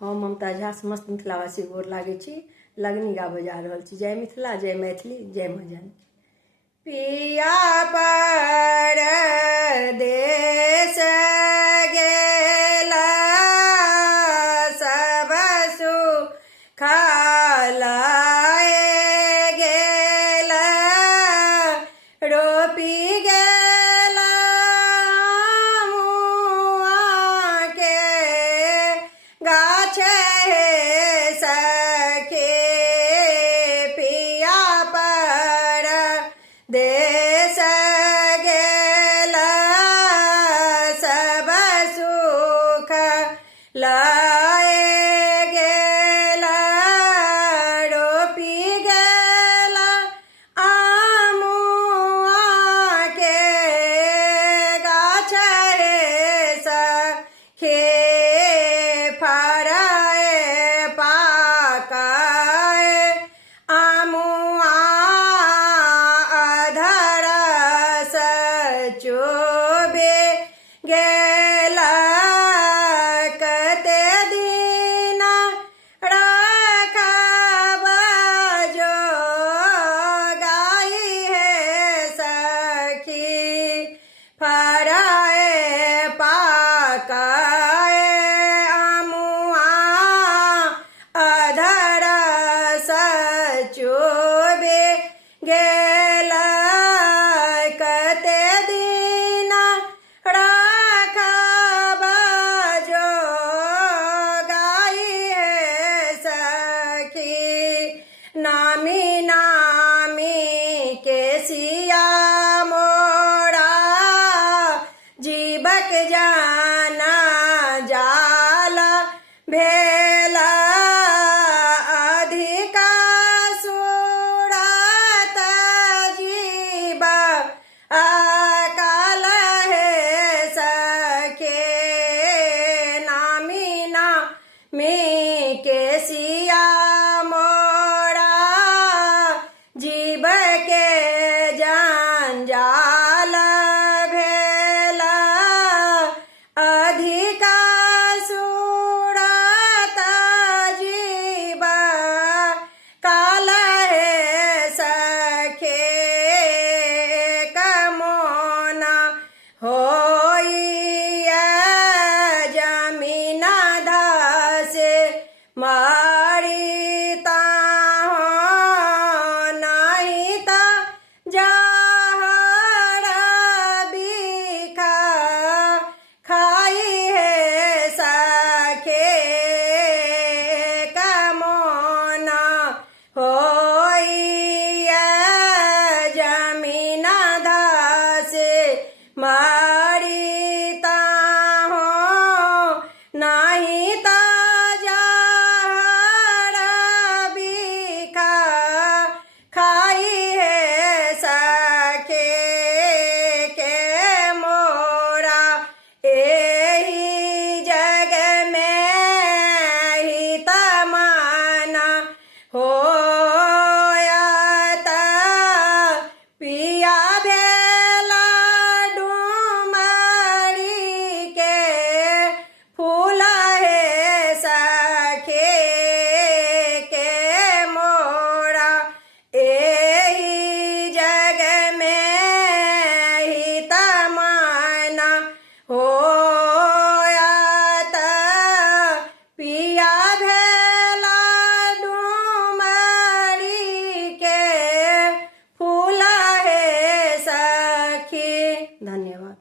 हम ममता झा समस्त मिथिलावासी गोर लागै छी। लगनी गाबऽ जा रहल छी। जय मिथिला, जय मैथिली, जय माँ जानकी। पिया परदेस गेला सब सुखालय गेला, रोपी गेला मुआ के गाछ हे सखे। पिया परदेस गेला सब सुख लय गेला, रोपी गेला आमुआ के गाछ हे सखे। फरय पाकय आमुआ अधरस चोबे गेला, कते दिन रखब जो गाई हे सखी। फरय पाकय आमुआ अधरस चोबे गेला, कते दिन रखब जो गाई हे सखी। नामी नामी के सिया मोरा जीवक जाना जाला भेला, अधिका सुरत जीव अकाल हे सखे। नामी नामी के सिया मोरा जीव के जंजाल भेला, अधिका सुरत जीव काल हे सखे। कमोन होइए जमीन धसे मरिता हो, नहीं त जहर बिखा खाई हे सखे। कमोन होइए जमीन धसे मरिता हो, नहीं त जहर बिखा खाई हे सखे। के मोरा एही जग में हित माना होयत, पिया भेला डुमरी के फूल हे सखे। के मोरा एही जग में हित माना होयत, पिया भेला डुमरी के फूल हे सखी। धन्यवाद।